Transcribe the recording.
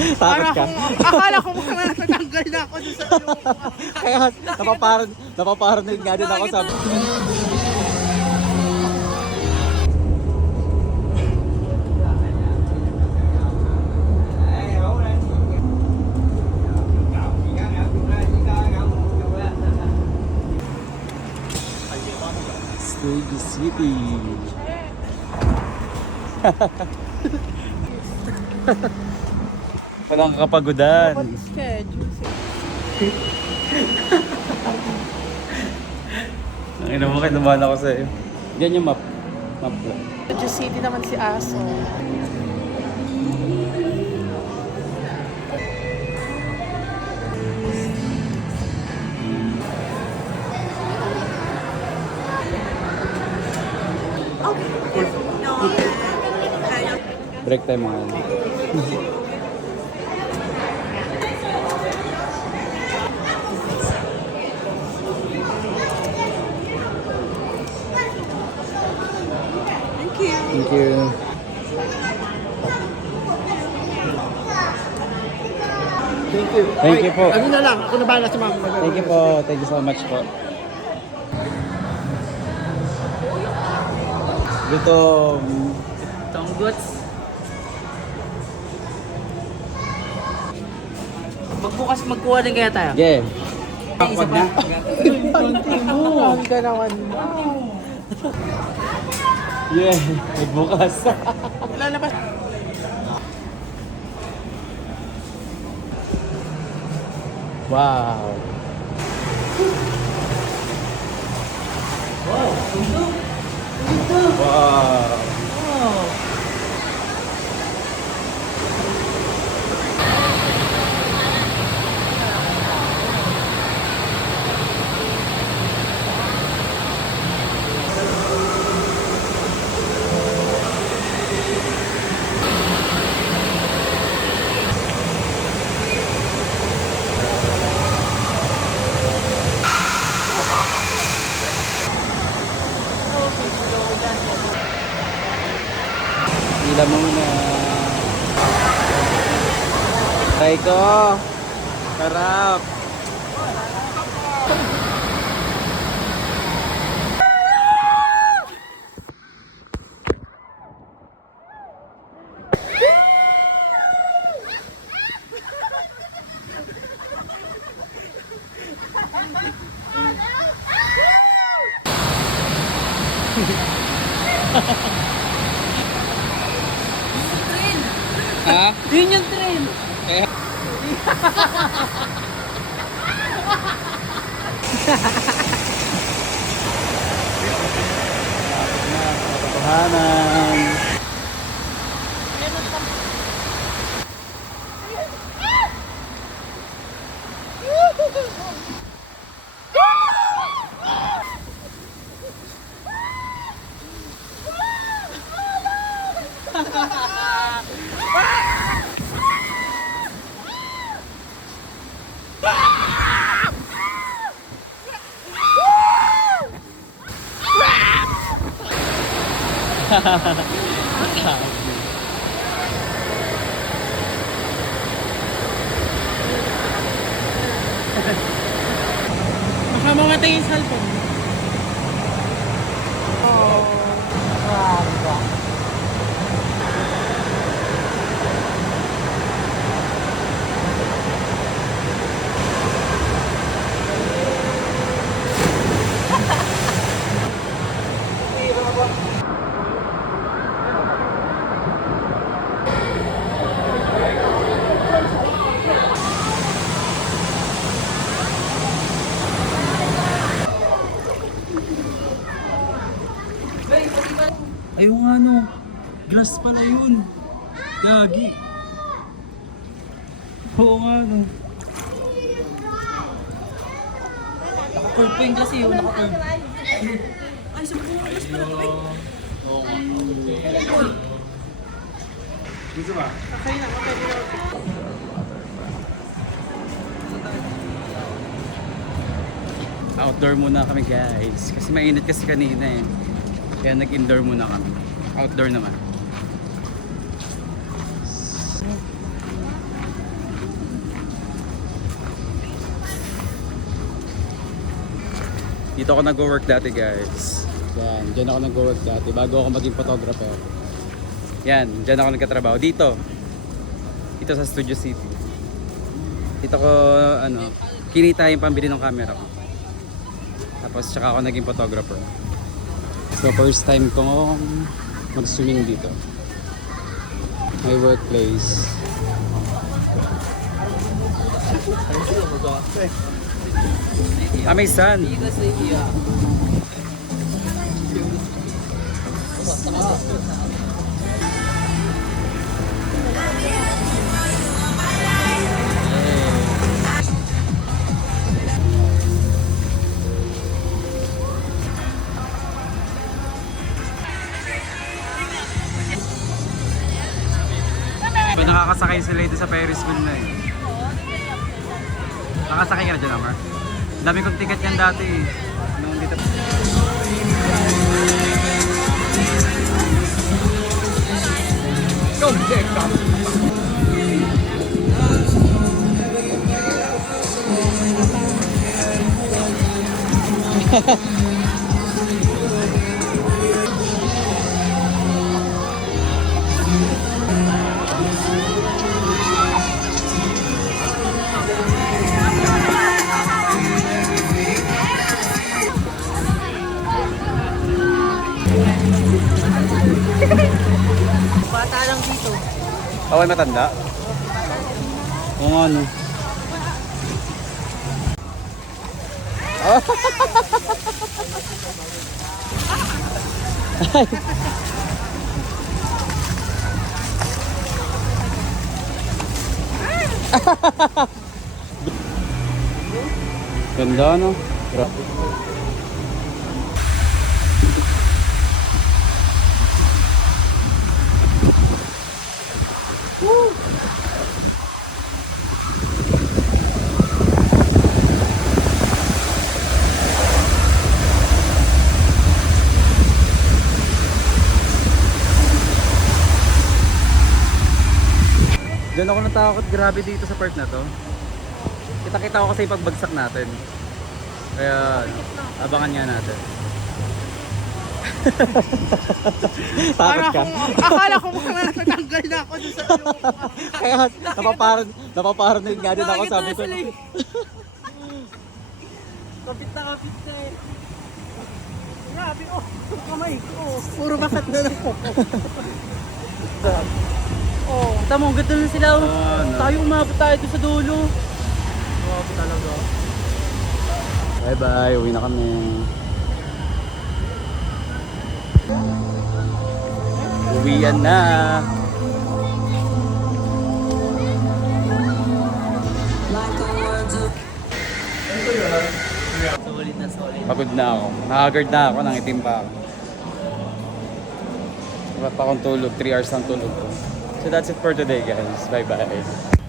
Takot ka. Akala ko mga natanggal na ako doon sa lupa. Kaya napaparanoid nga din ako sa... Studio City. Walang kapagudan. Schedule. Ang ina mo, kinabahan ako sa'yo. Yan yung map. Map lang. Studio City naman si Aso. Break time mga yan. Thank you. Thank you. Thank you. Thank you po. Ano na lang, ako na bahala sa mama. Thank you po. Thank you so much po. Gutom. Tonggots. Magbukas magkuha din kaya tayo. Yeah. Pakpag na. Ang ka naman. Yeah. Nagbukas. Lalabas. Wow. Wow. Hila muna. Try ko. Sarap. Ha? Yun yung train. Eh. Katotohanan. Baka mamatay yung cellphone. Ayaw nga no. Glass pala yun. Gagi. Oo nga no. Naka-curve po yung glass yun. Naka-curve. Ay, sabi ko glass pala ito eh. Oo nga. Gusto ba? Okay na, okay na. Outdoor muna kami guys. Kasi mainit kasi kanina eh. Kaya nag-indoor muna kami. Outdoor naman. Dito ako nag-work dati guys. Yan, dyan ako nag-work dati bago ako maging photographer. Yan, dyan ako nagkatrabaho. Dito. Dito sa Studio City. Dito ko, kinita yung pambili ng camera ko. Tapos tsaka ako naging photographer. So first time ko mag-swimming dito. My workplace. May sun. So, nakakasakay sila dito sa Ferris wheel na eh. Nakasakay ka na dyan, Amar? Dami kong ticket yan dati eh. Nung dito. Go, Jacob! Bata lang dito. Away matanda? Oo nga no. Ganda no? Grabe. Diyan ako natakot, grabe dito sa part na to. Kita-kita ko kasi yung pagbagsak natin. Kaya, abangan nga natin. Takot ka? Akala ko mga natatanggal na ako dun sa lupa. Kaya, napaparanoid nga din ako, sabi ko. Kapit na eh. Grabe, oh, yung kamay ko. Puro bakat na lang. Oh, tama, ganda na sila. no. Tayo umabot tayo doon sa dulo. Grabe talaga. Bye-bye, uwi na kami. Uwian na. Solid na solid. Pagod na ako. Nakagard na ako, nangitim pa ako. Wala pa akong tulog, 3 hours ng tulog ko. So that's it for today guys. Bye-bye.